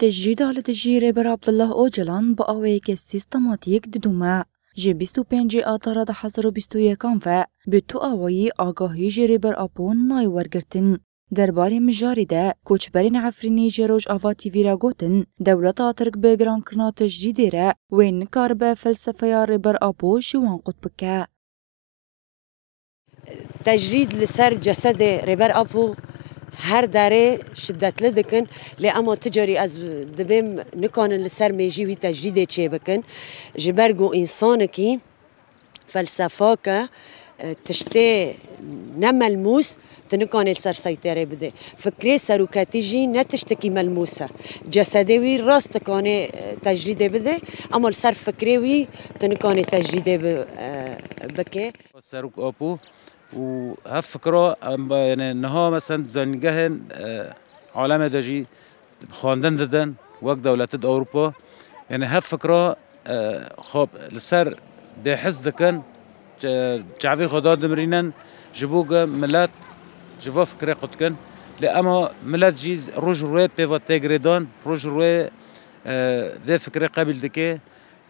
تجريد على تجري بر عبد الله اوجلان با اویک سیستماتیک ددومه جی 25 آتارا ده 2021 و به تو آوایی آگاهی جری بر آپون نای ورگرتن. درباره مجاری ده کوچبرین عفرینی جروج آوا تیوی را گوتن دولت آترک به گران کرنا تجریدی را و نکار به فلسفه یاری بر آپو شوان قطبکه. تجرید لسر جسد ریبر آپو هر داره شدت لدکن لی اما تجاری از دبیم نکانن لسر میجیوی تجرید چه بکن جبرگو انسان کی فلسفه که تشته نملموس تنکان لسر سیطره بده فکری سروکاتی جی نتشتکی ملموسه جسدی وی راست کانه تجرید بده اما لسر فکری وی تنکان تجرید بکه سروک آپو و هف فكرة يعني نها مثلا زنجهن عالم دجي خواندن ددن وقت دولت أوروبا يعني هف فكرة خب لسر بحس دكن جعفي خدا دمرينن جبوجا ملات جوا فكرة قدكن لأما ملات جيز روج روي بيفا تجريدان روج روي ذا فكرة قبل دكه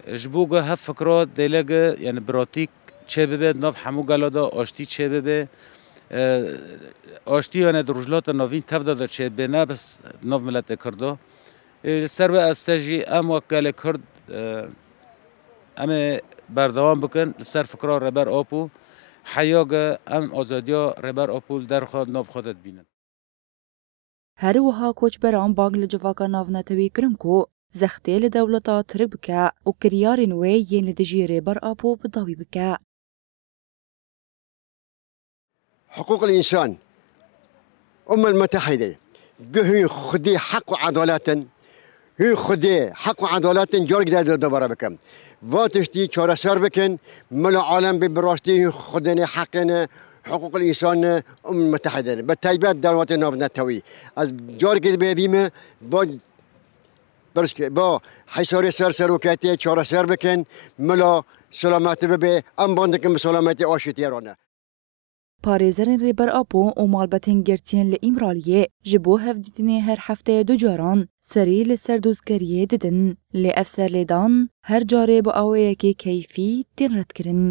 جبوجا هف فكرة دلقة يعني براتيك چه ببه ناف همو گلادا آشتی چه ببه آشتی یعنی دروجلات ناوین تفدا در چه ببه نه بس ناف ملت کرده سر و استجی ام وکل کرد ام بردوام بکن سر فکرها ربر آپو حیاگ ام آزادیا ربر آپول در خود ناف خودت بینن هر وها کوچ برام باگ لجواکا ناف نتوی کرم کو زخته لدولتا ترک بکه و کریارین وی ین لدجی ربر آپو بداوی بکه حقوق الإنسان المتحدة هي خدي حق وعدالة هي خدي حق وعدالة جارك ده دبر بكم واتشتي شارع سر بكن ملا عالم ببراشتي خدني حقنا حقوق الإنسان المتحدة بالتايبات دلوقتي نافنا توي از جارك بيديمه با حسار سر وكاتي شارع سر بكن ملا سلامات ببه ام باندكم سلامات آشتيرانه پارێزەرên ڕێبەر ئاپۆ و ماڵبەتên گرتیان لە ئیمرالیێ ji bo hevdîtinê her hefteyê du caran serî li ser dozgeriyê didin lê ev serlêdan her carê bi awayekî keyfî tên redkirin.